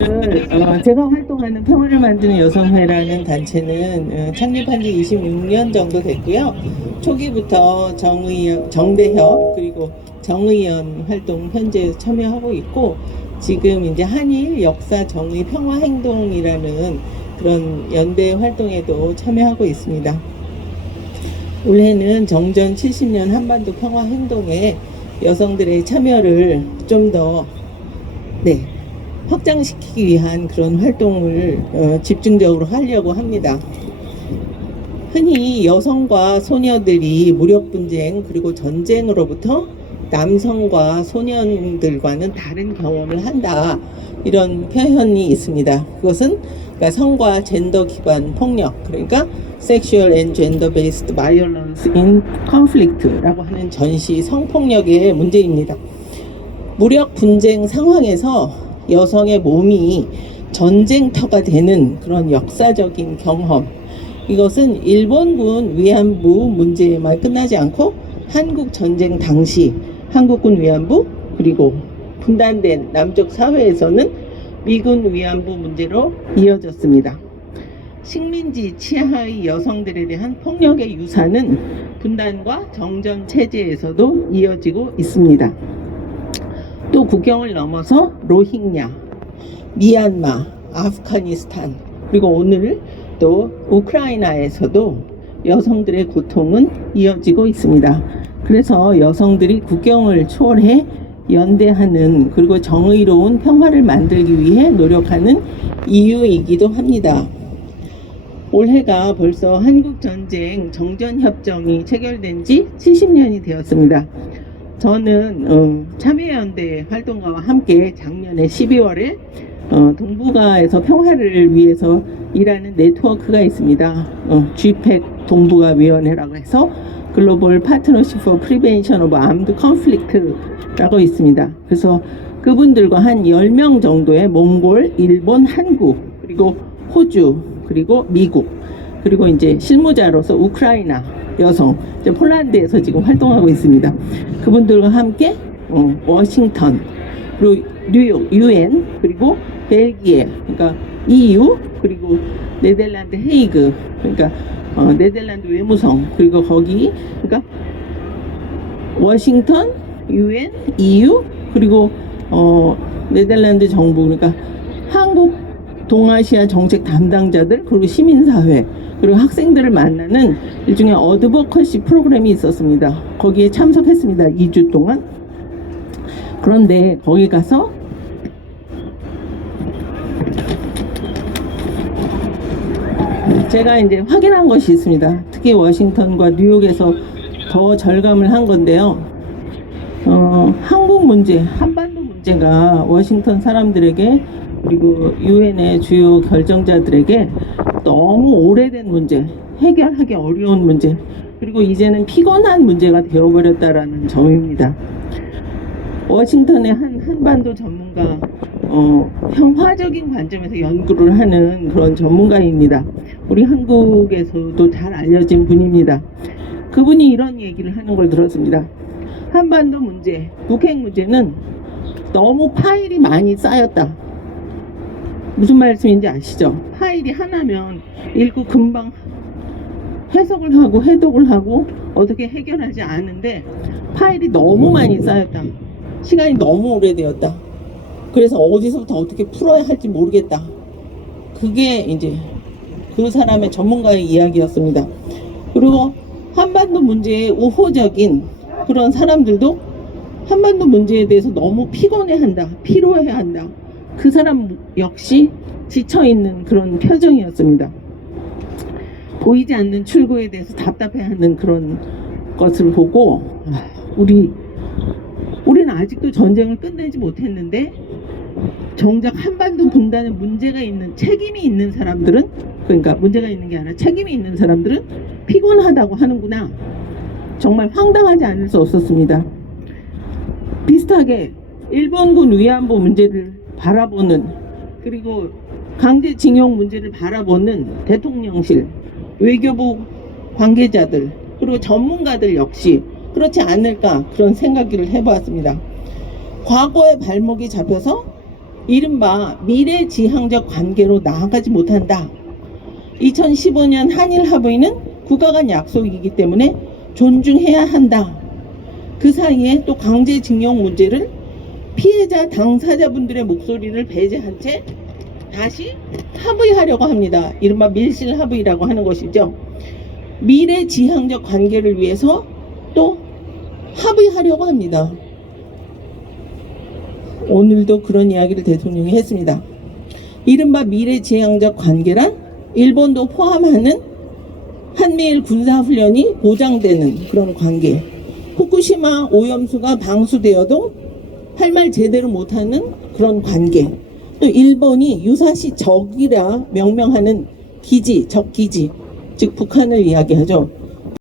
제가 활동하는 평화를 만드는 여성회라는 단체는 창립한 지 26년 정도 됐고요. 초기부터 정대협 그리고 정의연 활동 현재 참여하고 있고, 지금 이제 한일 역사 정의 평화 행동이라는 그런 연대 활동에도 참여하고 있습니다. 올해는 정전 70년 한반도 평화 행동에 여성들의 참여를 좀 더 확장시키기 위한 그런 활동을 집중적으로 하려고 합니다. 흔히 여성과 소녀들이 무력분쟁 그리고 전쟁으로부터 남성과 소년들과는 다른 경험을 한다, 이런 표현이 있습니다. 그것은 그러니까 성과 젠더 기반 폭력, 그러니까 Sexual and Gender-Based Violence in Conflict라고 하는 전시 성폭력의 문제입니다. 무력 분쟁 상황에서 여성의 몸이 전쟁터가 되는 그런 역사적인 경험, 이것은 일본군 위안부 문제에만 끝나지 않고 한국 전쟁 당시 한국군 위안부 그리고 분단된 남쪽 사회에서는 미군 위안부 문제로 이어졌습니다. 식민지 치하의 여성들에 대한 폭력의 유산은 분단과 정전 체제에서도 이어지고 있습니다. 또 국경을 넘어서 로힝야, 미얀마, 아프가니스탄, 그리고 오늘 또 우크라이나에서도 여성들의 고통은 이어지고 있습니다. 그래서 여성들이 국경을 초월해 연대하는, 그리고 정의로운 평화를 만들기 위해 노력하는 이유이기도 합니다. 올해가 벌써 한국전쟁 정전협정이 체결된 지 70년이 되었습니다. 저는 참여연대 활동가와 함께 작년에 12월에 동북아에서 평화를 위해서 일하는 네트워크가 있습니다. GPEC 동북아위원회라고 해서 글로벌 파트너십 포 프리벤션 오브 아임드 컨플릭트라고 있습니다. 그래서 그분들과 한 10명 정도의 몽골, 일본, 한국, 그리고 호주, 그리고 미국, 그리고 이제 실무자로서 우크라이나 여성, 이제 폴란드에서 지금 활동하고 있습니다. 그분들과 함께 워싱턴, 그리고 뉴욕 UN, 그리고 벨기에, 그러니까 EU, 그리고 네덜란드 헤이그, 그러니까 네덜란드 외무성, 그리고 거기 그러니까 워싱턴, UN, EU, 그리고 네덜란드 정부, 그러니까 한국 동아시아 정책 담당자들, 그리고 시민사회, 그리고 학생들을 만나는 일종의 어드버커시 프로그램이 있었습니다. 거기에 참석했습니다. 2주 동안. 그런데 거기 가서 제가 이제 확인한 것이 있습니다. 특히 워싱턴과 뉴욕에서 더 절감을 한 건데요. 한국 문제, 한반도 문제가 워싱턴 사람들에게, 그리고 유엔의 주요 결정자들에게 너무 오래된 문제, 해결하기 어려운 문제, 그리고 이제는 피곤한 문제가 되어버렸다라는 점입니다. 워싱턴의 한반도 전문가, 평화적인 관점에서 연구를 하는 그런 전문가입니다. 우리 한국에서도 잘 알려진 분입니다. 그분이 이런 얘기를 하는 걸 들었습니다. 한반도 문제, 북핵 문제는 너무 파일이 많이 쌓였다. 무슨 말씀인지 아시죠? 파일이 하나면 읽고 금방 해석을 하고 해독을 하고 어떻게 해결하지 않은데, 파일이 너무 많이 쌓였다. 시간이 너무 오래되었다. 그래서 어디서부터 어떻게 풀어야 할지 모르겠다. 그게 이제 그 사람의 전문가의 이야기였습니다. 그리고 한반도 문제에 우호적인 그런 사람들도 한반도 문제에 대해서 너무 피곤해한다, 피로해한다. 그 사람 역시 지쳐있는 그런 표정이었습니다. 보이지 않는 출구에 대해서 답답해하는 그런 것을 보고, 우리는 아직도 전쟁을 끝내지 못했는데 정작 한반도 분단에 문제가 있는, 책임이 있는 사람들은, 그러니까 문제가 있는 게 아니라 책임이 있는 사람들은 피곤하다고 하는구나. 정말 황당하지 않을 수 없었습니다. 비슷하게 일본군 위안부 문제를 바라보는, 그리고 강제징용 문제를 바라보는 대통령실, 외교부 관계자들, 그리고 전문가들 역시 그렇지 않을까, 그런 생각을 해보았습니다. 과거의 발목이 잡혀서 이른바 미래지향적 관계로 나아가지 못한다. 2015년 한일 합의는 국가 간 약속이기 때문에 존중해야 한다. 그 사이에 또 강제징용 문제를 피해자 당사자분들의 목소리를 배제한 채 다시 합의하려고 합니다. 이른바 밀실 합의라고 하는 것이죠. 미래지향적 관계를 위해서 또 합의하려고 합니다. 오늘도 그런 이야기를 대통령이 했습니다. 이른바 미래지향적 관계란 일본도 포함하는 한미일 군사훈련이 보장되는 그런 관계, 후쿠시마 오염수가 방수되어도 할 말 제대로 못하는 그런 관계, 또 일본이 유사시 적이라 명명하는 기지, 적기지, 즉 북한을 이야기하죠.